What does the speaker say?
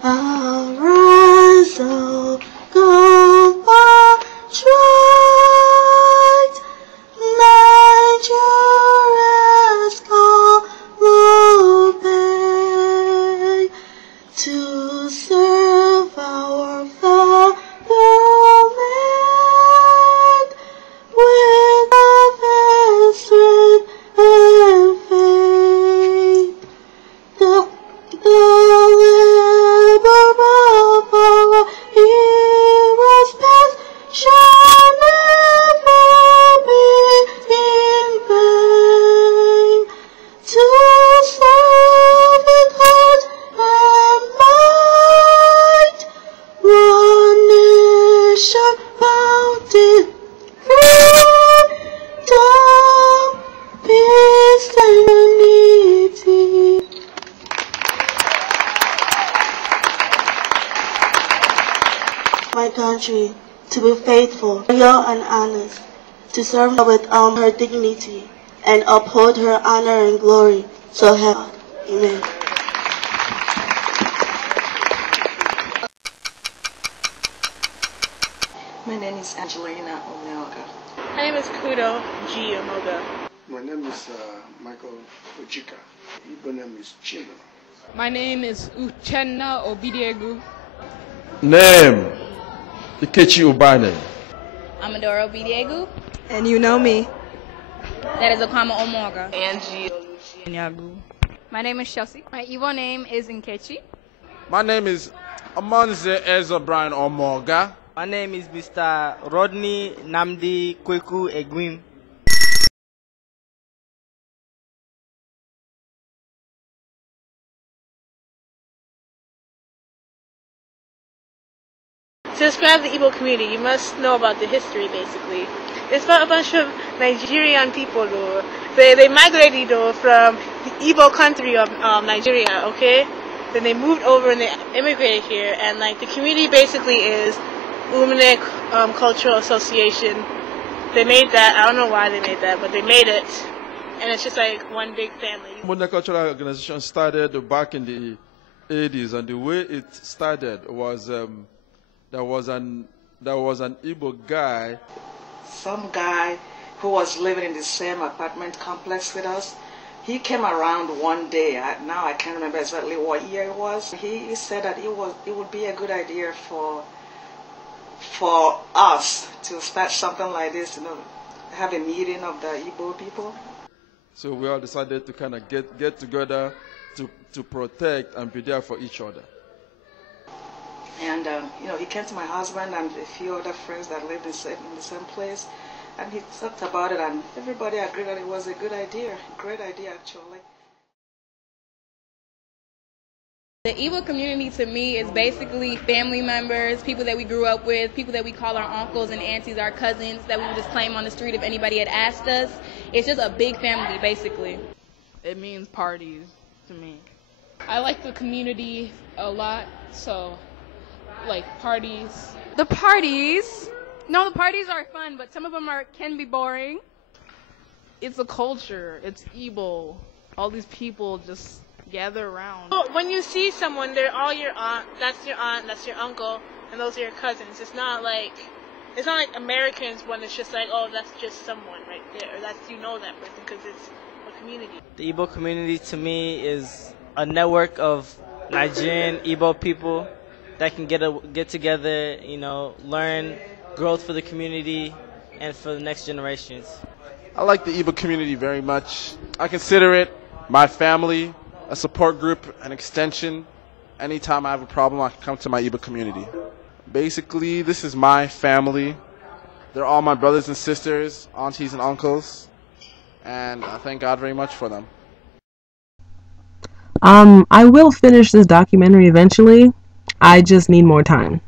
Arise, O God, watch right. Nigeria's call obey to serve our fatherland with love and strength and faith. The labor of our heroes past shall never be in vain. To serve with heart and might, one nation founded, freedom, peace, and unity. My country, to be faithful, loyal, and honest, to serve her with her dignity, and uphold her honor and glory. So help God. Amen. My name is Angelina Omeoga. My name is Kudo G. Omoga. My name is Michael Ojika. Igbo name is Chino. My name is Uchenna Obidiegu. Name Ikechi Ubane. I'm Adora Obidiegu. And you know me. That is Okama Omoga. Angie Nyagu. My name is Chelsea. My Igbo name is Nkechi. My name is Amanze Ezra Brian Omoga. My name is Mr. Rodney Namdi Kweku Egwim. To describe the Igbo community, you must know about the history, basically. It's about a bunch of Nigerian people, though. They migrated, though, from the Igbo country of Nigeria, okay? Then they moved over and they immigrated here, and, like, the community basically is Umene Cultural Association. They made that. I don't know why they made that, but they made it. And it's just, like, one big family. Umene Cultural Organization started back in the 80s, and the way it started was there was an Igbo guy. Some guy who was living in the same apartment complex with us. He came around one day. Now I can't remember exactly what year it was. He said that it would be a good idea for us to start something like this, you know, have a meeting of the Igbo people. So we all decided to kind of get together to protect and be there for each other. And you know, he came to my husband and a few other friends that lived in the same place, and he talked about it, and everybody agreed that it was a good idea, great idea actually. The Igbo community to me is basically family members, people that we grew up with, people that we call our uncles and aunties, our cousins that we would just claim on the street if anybody had asked us. It's just a big family, basically. It means parties to me. I like the community a lot, so like parties. The parties? No, the parties are fun, but some of them can be boring. It's a culture. It's Igbo. All these people just gather around. When you see someone, they're all your aunt, that's your uncle, and those are your cousins. It's not like Americans when it's just like, oh, that's just someone right there, or that's, you know, that person because it's a community. The Igbo community to me is a network of Nigerian Igbo people that can get together, you know, learn growth for the community and for the next generations. I like the Igbo community very much. I consider it my family, a support group, an extension. Anytime I have a problem, I can come to my Igbo community. Basically, this is my family. They're all my brothers and sisters, aunties and uncles, and I thank God very much for them. I will finish this documentary eventually. I just need more time.